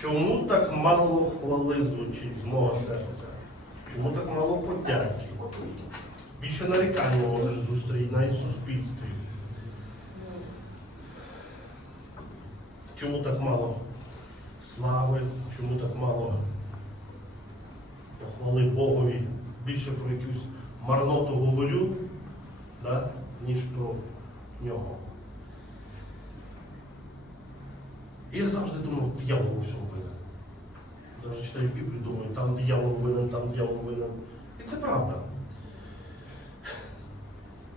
Чому так мало хвали звучить з мого серця? Чому так мало подяки? Більше нарікань можеш зустріти навіть в суспільстві. Чому так мало слави? Чому так мало похвали Богові? Більше про якусь марноту говорю, да, ніж про нього. І я завжди думав, дьявол у всьому винен. Навіть читаю Біблію, думаю, там диявол винен, там диявол винен. І це правда.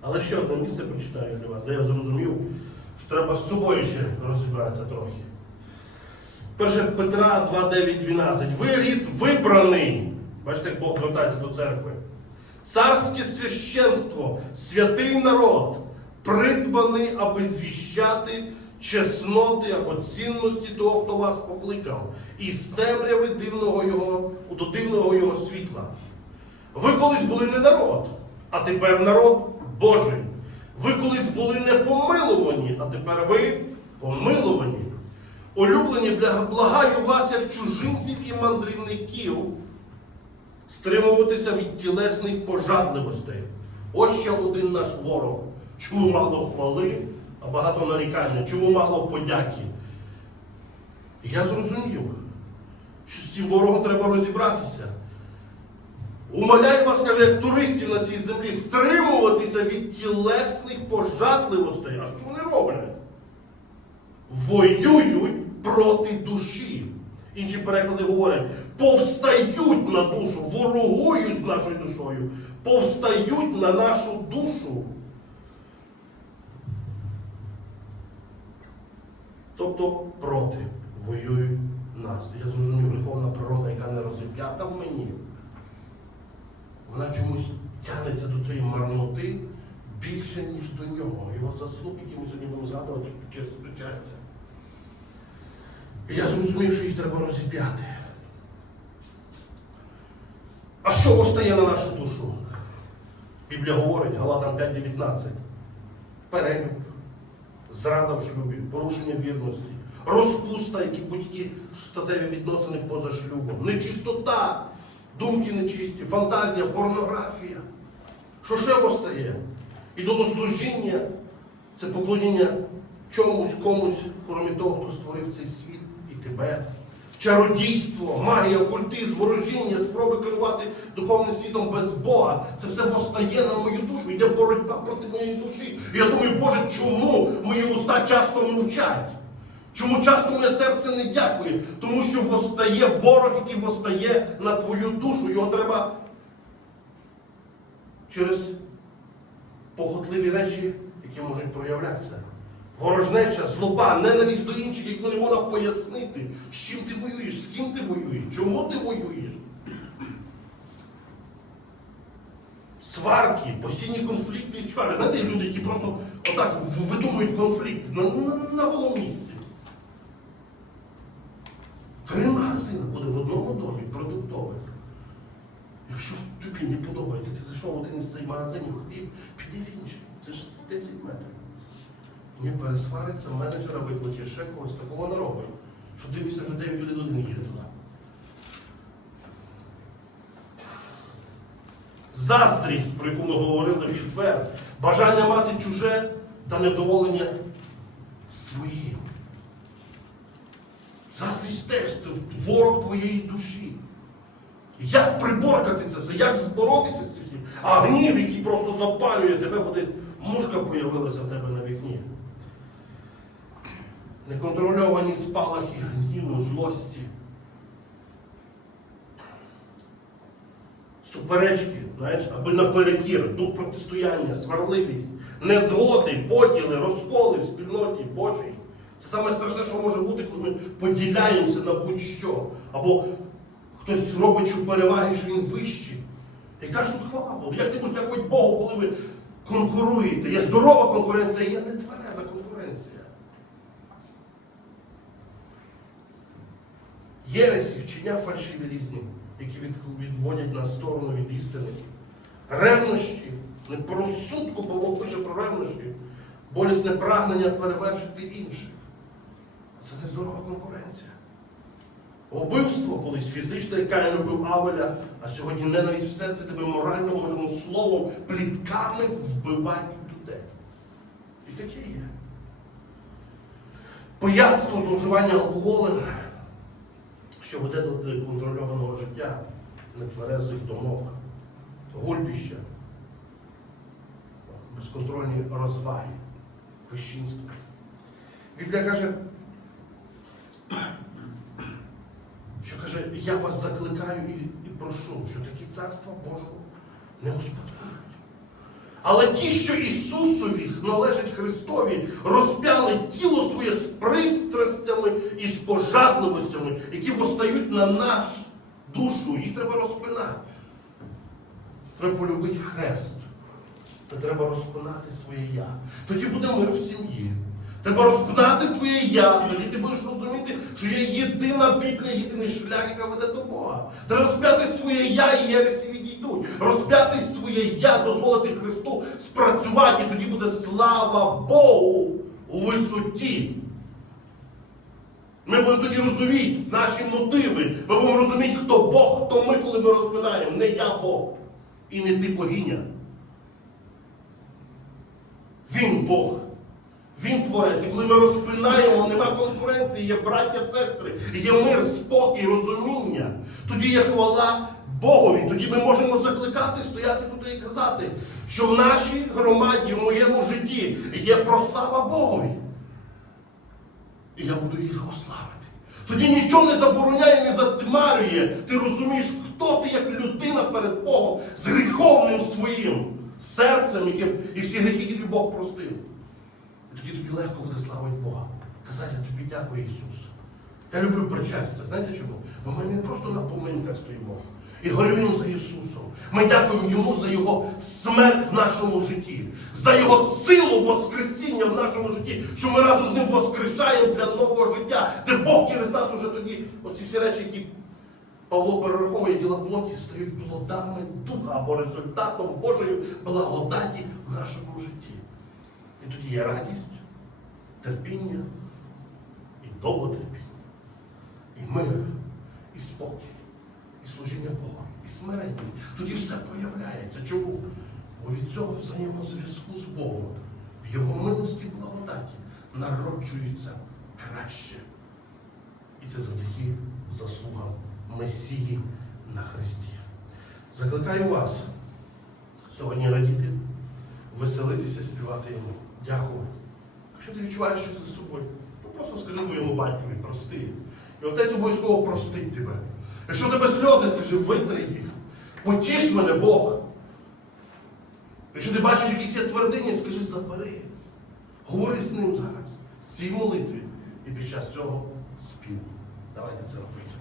Але ще одне місце прочитаю для вас, де я зрозумів, що треба з собою ще розібратися трохи. Перше Петра 2, 9, 12. Ви рід вибраний. Бачите, як Бог звертається до церкви. Царське священство, святий народ, придбаний, аби звіщати чесноти або цінності того, хто вас покликав, і з темряви дивного його, до дивного його світла. Ви колись були не народ, а тепер народ Божий. Ви колись були не помилувані, а тепер ви помилувані. Улюблені, благаю вас, як чужинців і мандрівників, стримуватися від тілесних пожадливостей. Ось ще один наш ворог. Чому мало хвали, а багато нарікання? Чому мало подяки? Я зрозумів, що з цим ворогом треба розібратися. Умоляю вас, каже, як туристів на цій землі, стримуватися від тілесних пожадливостей. А що вони роблять? Воюють проти душі. Інші переклади говорять, повстають на душу, ворогують з нашою душою, повстають на нашу душу. Тобто проти воюють нас. Я зрозумів, гріховна природа, яка не розіп'ята в мені. Вона чомусь тягнеться до цієї марноти більше, ніж до нього. Його заслуг, які ми сьогодні будемо згадувати через причастя. І я зрозумів, що їх треба розіп'яти. А що остає на нашу душу? Біблія говорить, Галатам 5.19. Перелюб, зрада в шлюбі, порушення вірності, розпуста, які будь-які статеві відносини поза шлюбом, нечистота, думки нечисті, фантазія, порнографія. Що ще остає? Ідолослужіння це поклоніння чомусь, комусь, крім того, хто створив цей світ і тебе. Чародійство, магія, окультизм, ворожіння, спроби керувати духовним світом без Бога. Це все постає на мою душу, йде боротьба проти моєї душі. І я думаю, Боже, чому мої уста часто мовчать? Чому часто моє серце не дякує? Тому що восстає ворог, який восстає на твою душу. Його треба через похотливі речі, які можуть проявлятися. Ворожнеча, злоба, ненависть до інших, яку не можна пояснити, з чим ти воюєш, з ким ти воюєш, чому ти воюєш. Сварки, постійні конфлікти і чвари. Знаєте, люди, які просто отак видумують конфлікт на, на, на голому місці. Три магазини буде в одному домі продуктових. Якщо тобі не подобається, ти зайшов в один із цих магазинів хліб, піди в інший. Це ж 10 метрів. Не пересвариться, менеджера викличе ще когось, такого не робить. Що дивишся, вже 9 людей один їде туди. Заздрість, про яку ми говорили в четвер, бажання мати чуже та невдоволення своїм. Заздрість теж це ворог твоєї душі. Як приборкати це все, як зборотися з цим всім? А гнів, який просто запалює тебе, бо десь мушка появилася в тебе на. Неконтрольовані спалахи гніву, злості. Суперечки, знаєш, аби наперекір, дух протистояння, сварливість, незгоди, поділи, розколи в спільноті Божій. Це саме страшне, що може бути, коли ми поділяємося на будь-що. Або хтось робить що переваги, що він вищий. Яка ж тут хвала Богу? Як ти можеш дякувати Богу, коли ви конкуруєте? Є здорова конкуренція, є нетвереза конкуренція. Єресі, вчення фальшиві різні, які відводять нас в сторону від істини. Ревнощі, не по розсудку Павло пише про ревнощі, болісне прагнення перевершити інших. Це Це нездорова конкуренція. Вбивство колись фізичне, не вбив Авеля, а сьогодні ненависть в серці, де ми морально можемо словом, плітками вбивати людей. І таке є. Пияцтво, зловживання алкоголем, що веде до неконтрольованого життя, нетверезих думок, гульбіща, безконтрольні розваги, безчинство. Біблія каже, що каже, я вас закликаю і, і прошу, що такі царства Божого не успадкують. Але ті, що Ісусові належать Христові, розп'яли тіло своє з пристрастями і з пожадливостями, які постають на наш душу, їх треба розпинати. Треба полюбити хрест. Та треба розпинати своє я. Тоді буде мир в сім'ї. Треба розпинати своє я, тоді ти будеш розуміти, що є єдина Біблія, єдиний шлях, яка веде до Бога. Треба розп'яти своє я і єресі відійдуть. Розп'яти своє я, дозволити Христу спрацювати, і тоді буде слава Богу у висоті. Ми будемо тоді розуміти наші мотиви. Ми будемо розуміти, хто Бог, хто ми, коли ми розпинаємо. Не я Бог. І не ти богиня. Він Бог. Він творець. І коли ми розпинаємо, нема конкуренції, є браття, сестри, є мир, спокій, розуміння. Тоді є хвала Богові. Тоді ми можемо закликати, стояти туди і казати, що в нашій громаді, в моєму житті є прослава Богові. І я буду їх ославити. Тоді нічого не забороняє, не затьмарює. Ти розумієш, хто ти як людина перед Богом з гріховним своїм серцем, яким і всі гріхи, які Бог простив. І тоді тобі легко буде славити Бога. Казати, я тобі дякую, Ісус. Я люблю причастя. Знаєте чому? Бо ми не просто на поминках стоїмо. І горюємо за Ісусом. Ми дякуємо Йому за Його смерть в нашому житті, за Його силу Воскресіння в нашому житті, що ми разом з ним воскрешаємо для нового життя, де Бог через нас уже тоді, оці всі речі, які Павло перераховує діла плоті, стають плодами духа або результатом Божої благодаті в нашому житті. І тоді є радість, терпіння і довготерпіння, і мир, і спокій, і служіння Богу, і смиренність. Тоді все появляється. Чому? Бо від цього взаємозв'язку з Богом в Його милості благодаті народжується краще. І це завдяки заслугам Месії на Христі. Закликаю вас сьогодні радіти, веселитися, співати йому. Дякую. Якщо ти відчуваєш що за собою, просто скажи твоєму батькові, прости. І отець обов'язково простить тебе. Якщо тебе сльози, скажи, витри їх. Потіш мене, Бог. Якщо ти бачиш якісь твердині, скажи, забери. Говори з ним зараз, в цій молитві і під час цього співу. Давайте це робити.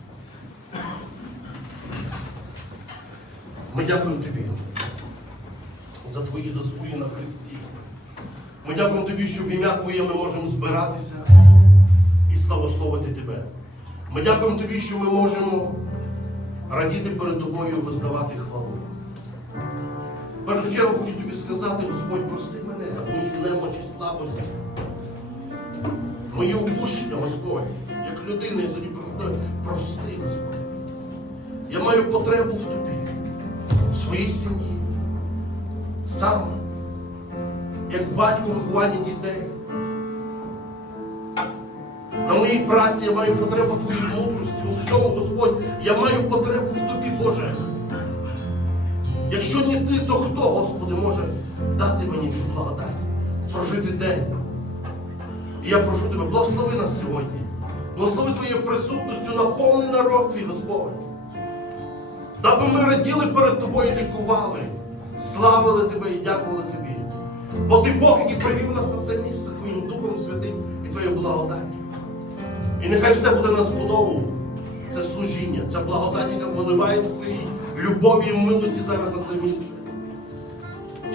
Ми дякуємо тобі за твої заслуги на Христі. Ми дякуємо тобі, що в ім'я Твоє ми можемо збиратися і славословити Тебе. Ми дякуємо тобі, що ми можемо радіти перед тобою і воздавати хвалу. В першу чергу хочу тобі сказати, Господь, прости мене, мої немочі слабості. Мої упущення, Господь, як людина, я собі прошу прости, Господь. Я маю потребу в тобі, в своїй сім'ї, сам, як батько виховання дітей. На моїй праці я маю потребу в твоїй мудрості. У всьому, Господь, я маю потребу в тобі, Боже. Якщо не ти, то хто, Господи, може дати мені цю благодать, прожити день? І я прошу тебе, благослови нас сьогодні. Благослови Твоєю присутністю, наповни народ твій, Господь. Даби ми раділи перед тобою лікували, славили тебе і дякували тобі. Бо ти Бог, який привів нас на це місце Твоїм Духом Святим і Твоєю благодаттю. І нехай все буде на збудову. Це служіння, це благодать, яка виливається в твоїй любові і милості зараз на це місце.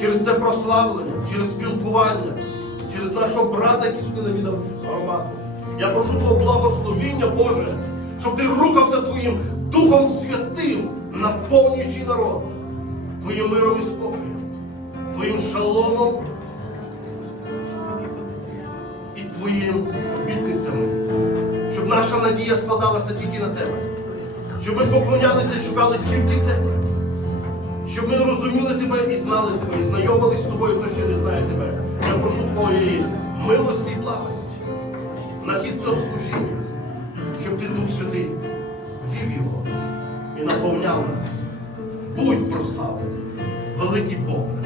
Через це прославлення, через спілкування, через нашого брата, який сюди навідав громаду. Я прошу Твого благословіння, Боже, щоб ти рухався Твоїм Духом Святим, наповнюючи народ, Твоїм миром і спокоєм, Твоїм шаломом і Твоїм обітницями. Наша надія складалася тільки на тебе. Щоб ми поклонялися і шукали тільки тебе. Щоб ми розуміли тебе і знали тебе, і знайомились з тобою, хто ще не знає тебе. Я прошу твоєї милості і благості на хід цього служіння, щоб ти Дух Святий вів його і наповняв нас. Будь прославлений, великий Бог.